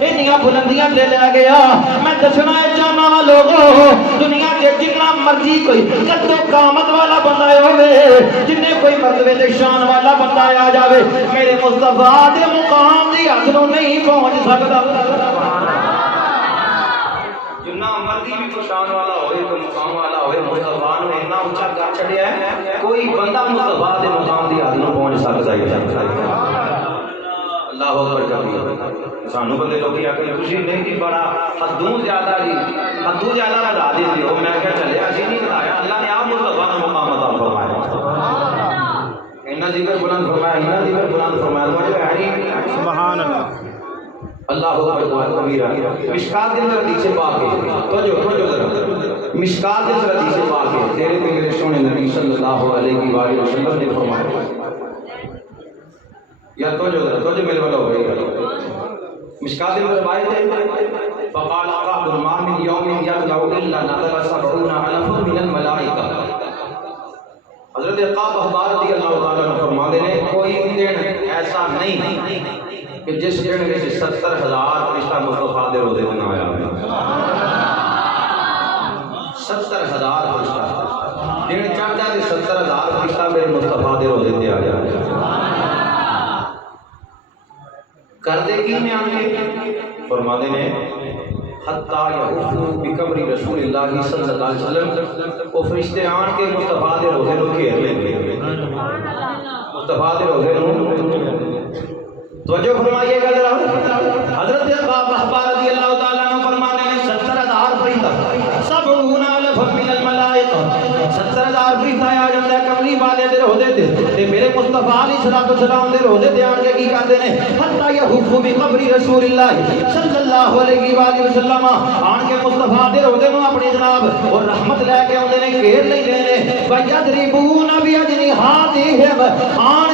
انہاں بلندیاں تے لے گیا میں دسنا چاہنا لوگو دنیا کے جتنا مرضی کوئی قد و قامت والا بندہ ہوئے جننے کوئی مرتبے شان والا بندہ آ جاوے میرے مصطفیٰ دے مقام دی حد نوں نہیں پہنچ سکتا جنہ مرضی بھی تو شان والا ہوئے تو مقام والا ہوئے مصطفیٰ نے اتنا اونچا کر چھڑیا ہے کوئی بندہ مصطفیٰ دے مقام دی حد نوں پہنچ سکتا ہے اللہ اکبر کبیر سانو بندے لوگ آخر خوشی نہیں تھی بڑا حدوں زیادہ جی حدوں زیادہ بتا دیتی ہو میں کیا چلے اسی نہیں بتایا اللہ نے آپ مصطفیٰ نے مقام عطا فرمایا اتنا ذکر بلند فرمایا اتنا ذکر بلند فرمایا تو جو ہے سبحان اللہ اکبر کبیر مشکات کے اندر حدیث پاک ہے تو مشکات کے اندر حدیث پاک ہے تیرے پہ میرے سونے نبی صلی اللہ علیہ وآلہ وسلم نے فرمایا یا تو جو میرے والا ہو گئی مشکات کے اندر روایت ہے فقال عقاب ما من يوم يطلع الا نزل 70,000 من الملائکہ حضرت عقاب احبار رضی اللہ تعالیٰ عنہ فرماتے ہیں کوئی دن ایسا نہیں کہ جس دن میں 70,000 فرشتہ مصطفیٰ دے روزے دن آیا 70,000 فرشتہ دن چڑھتا ہے 70,000 فرشتہ میرے مصطفیٰ دے روزے دن آ جائے کردے کی میں آنگے فرماتے ہیں حتیٰ یعفو بقبر رسول اللہ صلی اللہ علیہ وسلم وہ فرشتے آن کے مصطفیٰ دے روزے نو گھیر لیں گے مصطفیٰ دے روزے نو توجہ فرمائیے گا ذرا حضرت عقاب احبار رضی اللہ تعالیٰ عنہ فرماتے ہیں 70,000 فرشتہ 70,000 من الملائکہ 70,000 فرشتہ آ جاتا ہے کملی والے دے روزے تے میرے مصطفیٰ علیہ السلام دے روزے تے آن کے کی کرتے ہیں حتی یحف بقبر رسول اللہ صلی اللہ علیہ وآلہ وسلم آن کے مصطفیٰ دے روزے نو اپنی جناب اور رحمت لے کے آندے نے گھیر لیندے نے وَيَضْرِبُونَ بِأَجْنِحَاتِهِمْ آن